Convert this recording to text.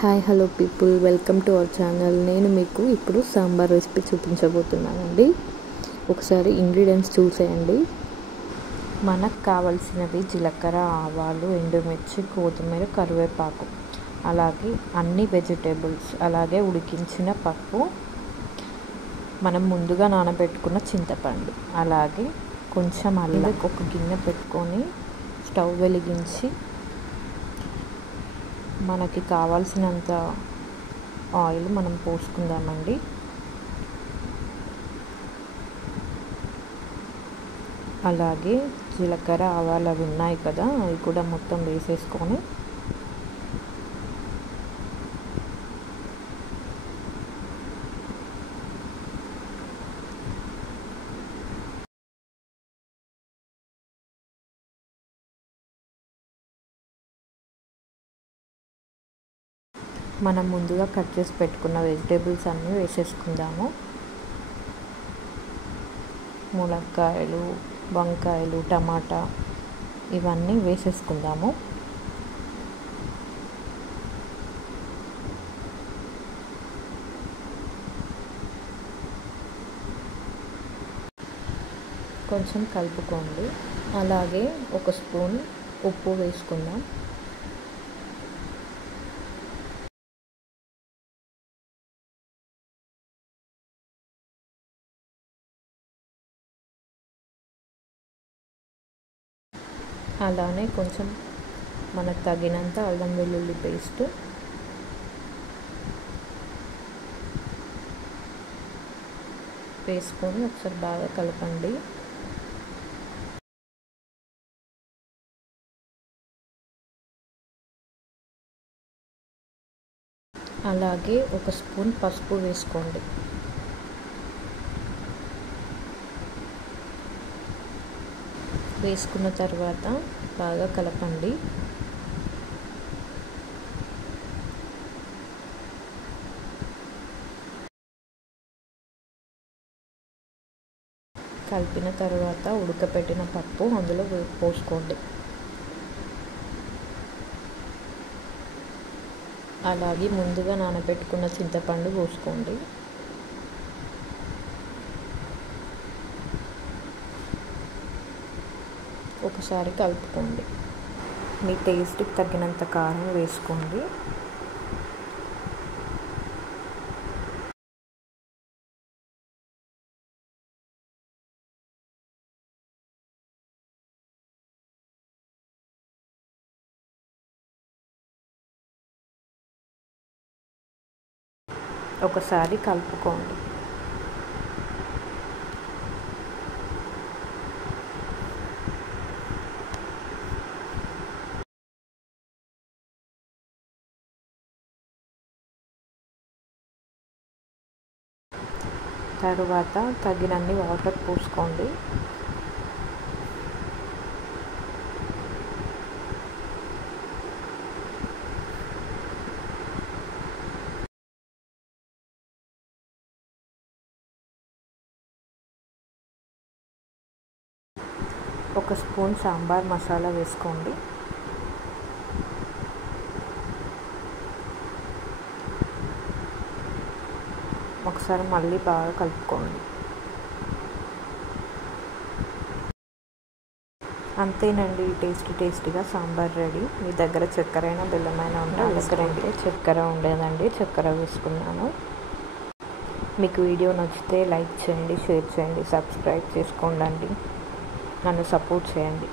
Hi hello people, welcome to our channel. నేను మీకు ఇప్పుడు సాంబార్ రెసిపీ చూపించబోతున్నానండి. ఒకసారి ఇంగ్రీడియంట్స్ చూసేయండి. మనకు కావాల్సినవి జీలకర్ర, ఆవాలు, ఎండుమిర్చి, కొత్తిమీర, కరివేపాకు, అలాగే అన్ని వెజిటేబుల్స్, అలాగే ఉడికించిన పప్పు, మనం ముందుగా నానబెట్టుకున్న చింతపండు, అలాగే కొంచెం అల్లం. ఒక గిన్నె పెట్టుకొని స్టవ్ వెలిగించి మనకి కావాల్సినంత ఆయిల్ మనం పోసుకుందామండి. అలాగే జీలకర్ర, ఆవాలు అవి ఉన్నాయి కదా, అవి కూడా మొత్తం వేసేసుకొని మనం ముందుగా కట్ చేసి పెట్టుకున్న వెజిటేబుల్స్ అన్నీ వేసేసుకుందాము. ములక్కాయలు, వంకాయలు, టమాటా ఇవన్నీ వేసేసుకుందాము. కొంచెం కలుపుకోండి. అలాగే ఒక స్పూన్ ఉప్పు వేసుకుందాం. అలానే కొంచెం మనకు తగినంత అల్లం వెల్లుల్లి పేస్ట్, వేసుకొని ఒకసారి బాగా కలపండి. అలాగే ఒక స్పూన్ పసుపు వేసుకోండి. వేసుకున్న తర్వాత బాగా కలపండి. కలిపిన తర్వాత ఉడకపెట్టిన పప్పు అందులో పోసుకోండి. అలాగే ముందుగా నానబెట్టుకున్న చింతపండు పోసుకోండి. ఒకసారి కలుపుకోండి. మీ టేస్ట్కి తగినంత కారం వేసుకోండి. ఒకసారి కలుపుకోండి. తరువాత తగినన్ని వాటర్ పోసుకోండి. ఒక స్పూన్ సాంబార్ మసాలా వేసుకోండి. ఒకసారి మళ్ళీ బాగా కలుపుకోండి. అంతేనండి, టేస్టీగా సాంబార్ రెడీ. మీ దగ్గర చక్కెర అయినా బెల్లమైనా ఉంటే వేసుకోండి. చక్కెర ఉండేదండి, చక్కెర వేసుకున్నాను. మీకు వీడియో నచ్చితే లైక్ చేయండి, షేర్ చేయండి, సబ్స్క్రైబ్ చేసుకోండి. నన్ను సపోర్ట్ చేయండి.